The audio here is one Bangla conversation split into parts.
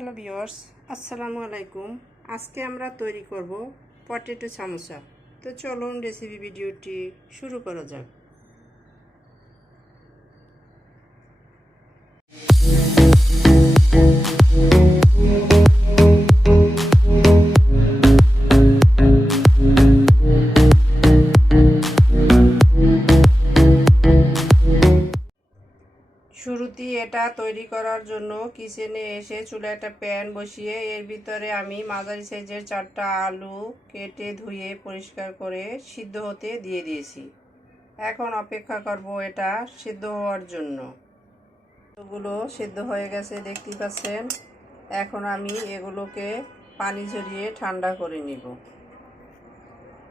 হ্যালো বিওর্স আসসালামু আলাইকুম। আজকে আমরা তৈরি করব পটেটো সামোসা তো চলুন রেসিপি ভিডিওটি শুরু করা যাক। শুরুতেই এটা তৈরি করার জন্য কিচেনে এসে চুলে একটা প্যান বসিয়ে এর ভিতরে আমি মাঝারি সাইজের চারটা আলু কেটে ধুয়ে পরিষ্কার করে সিদ্ধ হতে দিয়ে দিয়েছি। এখন অপেক্ষা করব এটা সিদ্ধ হওয়ার জন্য। এগুলো সিদ্ধ হয়ে গেছে দেখতে পাচ্ছেন। এখন আমি এগুলোকে পানি ঝরিয়ে ঠান্ডা করে নিব।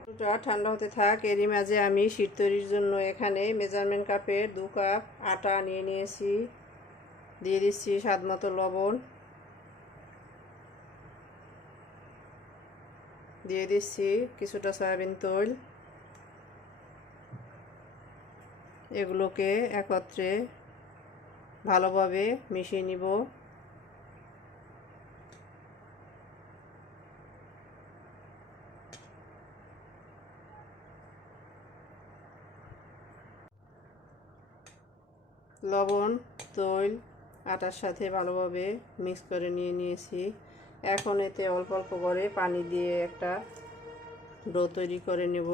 আলুটা ঠান্ডা হতে থাক, এরই মাঝে আমি শীত তৈরির জন্য এখানে মেজারমেন্ট কাপের দু কাপ আটা নিয়ে নিয়েছি। দিয়ে দিচ্ছি স্বাদ মতো লবণ। দিয়ে দিচ্ছি কিছুটা সয়াবিন তৈল। এগুলোকে একত্রে ভালোভাবে মিশিয়ে নিব। লবণ, তৈল আটার সাথে ভালোভাবে মিক্স করে নিয়ে নিয়েছি। এখন এতে অল্প অল্প করে পানি দিয়ে একটা ডো তৈরি করে নেব।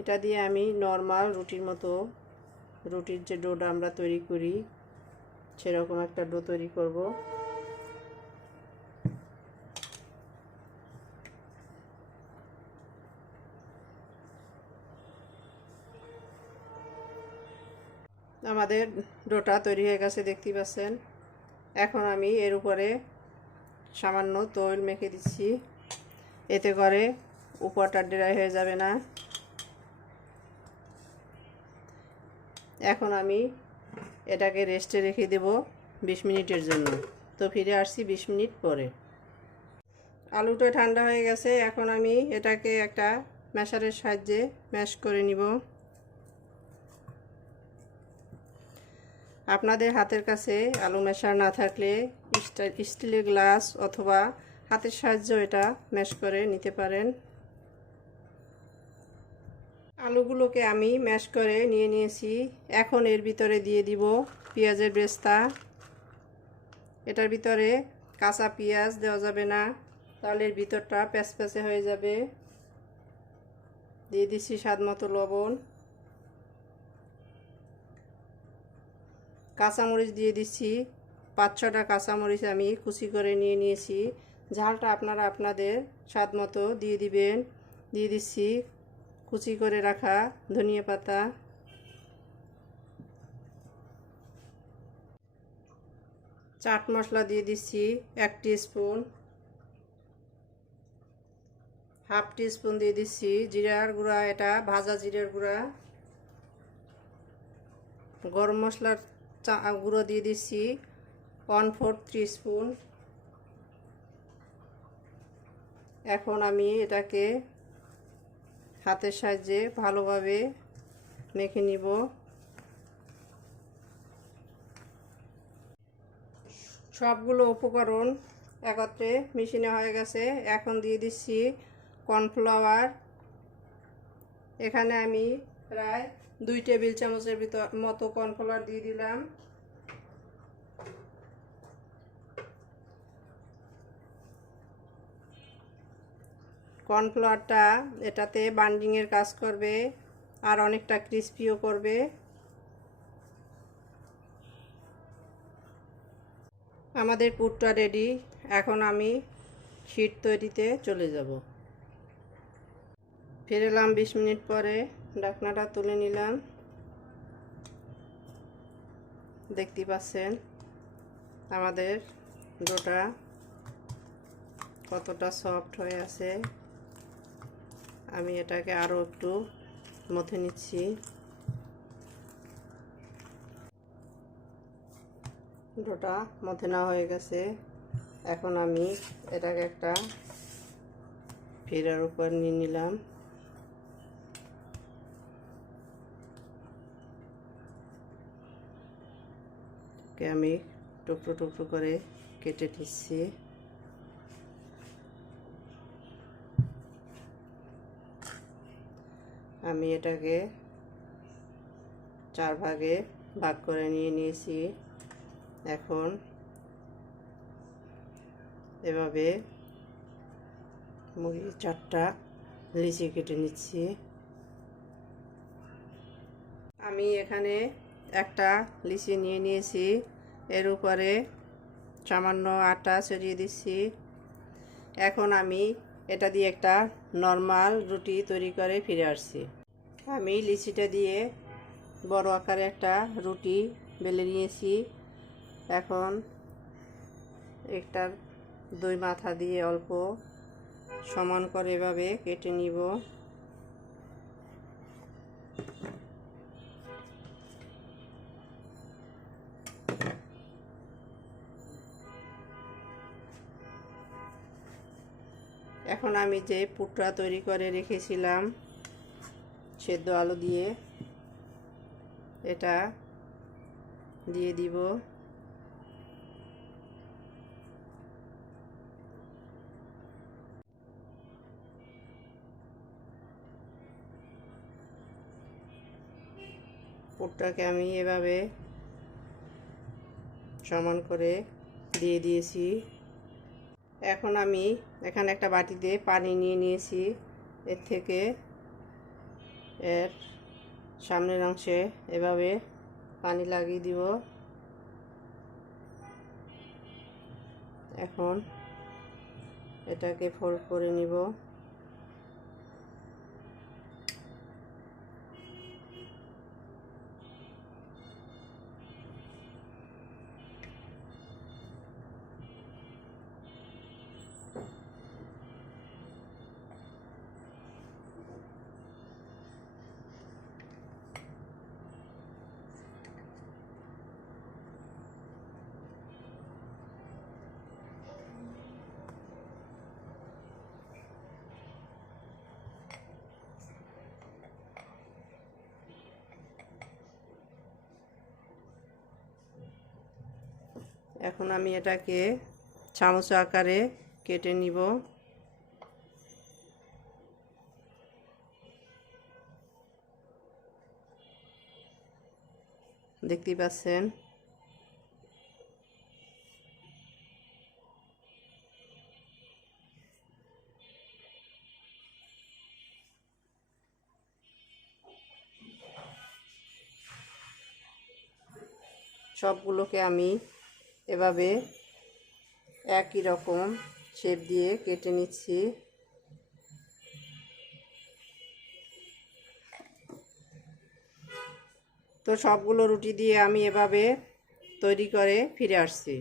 এটা দিয়ে আমি নর্মাল রুটির মতো, রুটির যে ডোটা আমরা তৈরি করি, সেরকম একটা ডো তৈরি করব। আমাদের ডোটা তৈরি হয়ে গেছে দেখতে পাচ্ছেন। এখন আমি এর উপরে সামান্য তৈল মেখে দিচ্ছি। এতে করে উপরটা ড্রাই হয়ে যাবে না। এখন আমি এটাকে রেস্টে রেখে দেব বিশ মিনিটের জন্য। তো ফিরে আসছি বিশ মিনিট পরে। আলুটা ঠান্ডা হয়ে গেছে, এখন আমি এটাকে একটা ম্যাশারের সাহায্যে ম্যাশ করে নিব। আপনাদের হাতের কাছে আলু মেশার না থাকলে স্টিলের গ্লাস অথবা হাতের সাহায্য এটা ম্যাশ করে নিতে পারেন। আলুগুলোকে আমি ম্যাশ করে নিয়ে নিয়েছি। এখন এর ভিতরে দিয়ে দিব পেঁয়াজের বেস্তা। এটার ভিতরে কাঁচা পেঁয়াজ দেওয়া যাবে না, তাহলে ভিতরটা প্যাচপ্যাচে হয়ে যাবে। দিয়ে দিচ্ছি স্বাদ মতো লবণ। কাঁচামরিচ দিয়ে দিচ্ছি। পাঁচ, ছটা কাঁচামরিচ আমি কুচি করে নিয়ে নিয়েছি। ঝালটা আপনারা আপনাদের স্বাদ মতো দিয়ে দিবেন। দিয়ে দিচ্ছি কুচি করে রাখা ধনিয়া পাতা। চাট মশলা দিয়ে দিচ্ছি এক স্পুন হাফ স্পুন দিয়ে দিচ্ছি জিরার গুঁড়া, এটা ভাজা জিরার গুঁড়া। গরম মশলার চা গুঁড়ো দিয়ে দিচ্ছি ওয়ান ফোর্থ স্পুন এখন আমি এটাকে হাতের সাহায্যে ভালোভাবে মেখে নিব। সবগুলো উপকরণ একত্রে মেশিনে হয়ে গেছে। এখন দিয়ে দিচ্ছি কর্নফ্লাওয়ার এখানে আমি প্রায় দুই টেবিল চামচের ভিতর মতো কর্নফ্লাওয়ার দিয়ে দিলাম। কর্নফ্লাওয়ারটা এটাতে বান্ডিংয়ের কাজ করবে আর অনেকটা ক্রিস্পিও করবে। আমাদের পুরটা রেডি। এখন আমি শীট তৈরিতে চলে যাব। ফিরে এলাম বিশ মিনিট পরে। ডাকনাটা তুলে নিলাম। দেখতে পাচ্ছেন আমাদের ডোটা কতটা সফট হয়ে আছে। আমি এটাকে আরও একটু মথে নিচ্ছি। ডোটা মথে না হয়ে গেছে। এখন আমি এটাকে একটা ফেরার উপর নিয়ে নিলাম। কে আমি টুকরো টুকরো করে কেটে নিচ্ছি। আমি এটাকে চার ভাগে ভাগ করে নিয়ে নিয়েছি। এখন এভাবে মুরগির চারটা লিচি কেটে নিচ্ছি। আমি এখানে একটা লিচি নিয়ে নিয়েছি। এর উপরে সামান্য আটা ছড়িয়ে দিচ্ছি। এখন আমি এটা দিয়ে একটা নর্মাল রুটি তৈরি করে ফিরে আসছি। আমি লিচিটা দিয়ে বড় আকারে একটা রুটি বেলে নিয়েছি। এখন একটার দুই মাথা দিয়ে অল্প সমান করে এভাবে কেটে নিব। এখন আমি যে পুটটা তৈরি করে রেখেছিলাম, সেদ্ধ আলু দিয়ে, এটা দিয়ে দিব। পুরটাকে আমি এভাবে সমান করে দিয়ে দিয়েছি। এখন আমি এখানে একটা বাটিতে পানি নিয়ে নিয়েছি। এর থেকে এর সামনের অংশে এভাবে পানি লাগিয়ে দিব। এখন এটাকে ফোল্ড করে নিব। এখন আমি এটাকে চামচ আকারে কেটে নিব। দেখতেই পাচ্ছেন? সবগুলোকে আমি এভাবে একই রকম শেপ দিয়ে কেটে নিচ্ছি। তো সবগুলো রুটি দিয়ে আমি এভাবে তৈরি করে ফিরে আসছি।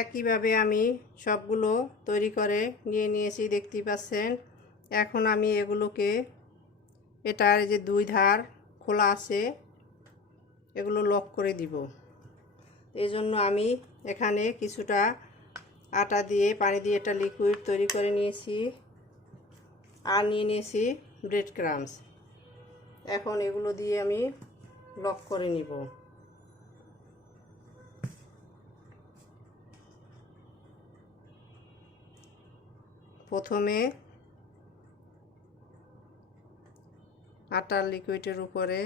একইভাবে আমি সবগুলো তৈরি করে নিয়ে নিয়েছি, দেখতেই পাচ্ছেন। এখন আমি এগুলোকে, এটার যে দুই ধার খোলা আছে, এগুলো লক করে দিব। এই জন্য আমি এখানে কিছুটা আটা দিয়ে, পানি দিয়ে একটা লিকুইড তৈরি করে নিয়েছি আর নিয়ে নিয়েছি ব্রেড ক্রামস এখন এগুলো দিয়ে আমি লক করে নিব। প্রথমে আটার লিকুইডের উপরে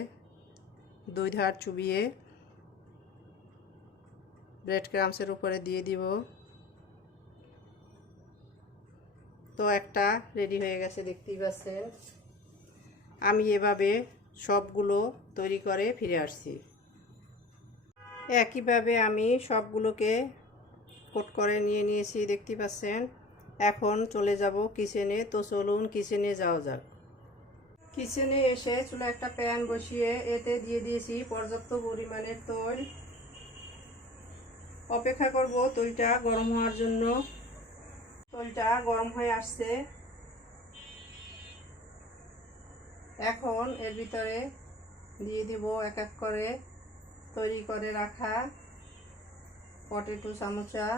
দুই ধার চুবিয়ে ব্রেড ক্রামসের উপরে দিয়ে দিব। তো একটা রেডি হয়ে গেছে, দেখতেই পাচ্ছেন। আমি এভাবে সবগুলো তৈরি করে ফিরে আসছি। একইভাবে আমি সবগুলোকে কোট করে নিয়ে নিয়েছি দেখতে পাচ্ছেন। এখন চলে যাব কিচেনে তো চলুন কিচেনে যাওয়া যাক। কিচেনে এসে চুলা একটা প্যান বসিয়ে এতে দিয়ে দিয়েছি পর্যাপ্ত পরিমাণের তৈল। অপেক্ষা করব তৈলটা গরম হওয়ার জন্য। তৈলটা গরম হয়ে আসছে। এখন এর ভিতরে দিয়ে দিব এক এক করে তৈরি করে রাখা পটেটো চামচা।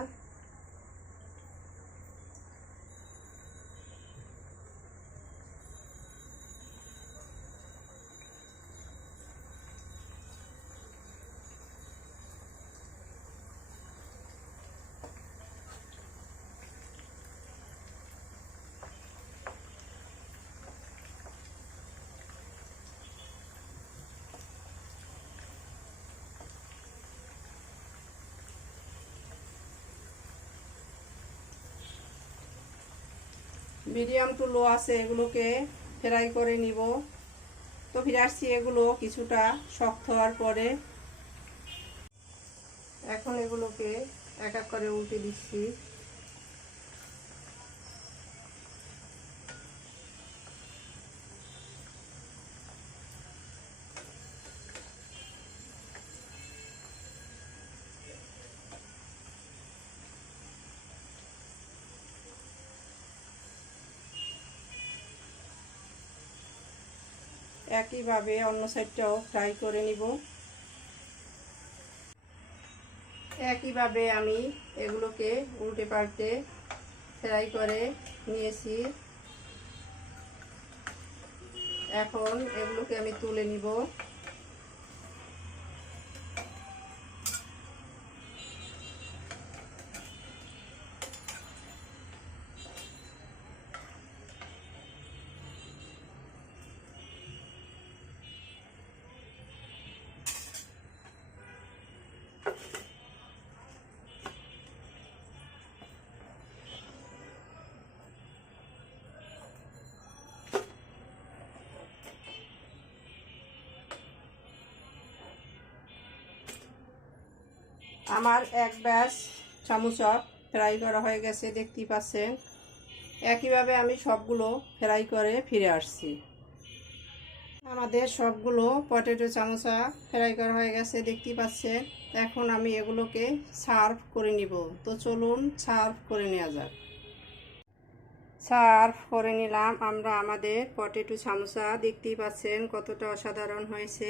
মিডিয়াম টু লো আছে, এগুলোকে ফ্রাই করে নিব। তো ফিরে আসছি এগুলো কিছুটা শক্ত হওয়ার পরে। এখন এগুলোকে এক এক করে উল্টে দিচ্ছি। একইভাবে অন্য সাইডটাও ফ্রাই করে নিব। একইভাবে আমি এগুলোকে উল্টে পাল্টে ফ্রাই করে নিয়েছি। এখন এগুলোকে আমি তুলে নিব। আমার এক ব্যাস চামচক ফ্রাই করা হয়ে গেছে, দেখতেই পাচ্ছেন। একইভাবে আমি সবগুলো ফ্রাই করে ফিরে আসছি। আমাদের সবগুলো পটেটো চামচা ফ্রাই করা হয়ে গেছে, দেখতেই পাচ্ছেন। এখন আমি এগুলোকে সার্ভ করে নিব। তো চলুন সার্ভ করে নেওয়া যাক। সার্ভ করে নিলাম আমরা আমাদের পটেটো সামোসা দেখতেই পাচ্ছেন কতটা অসাধারণ হয়েছে।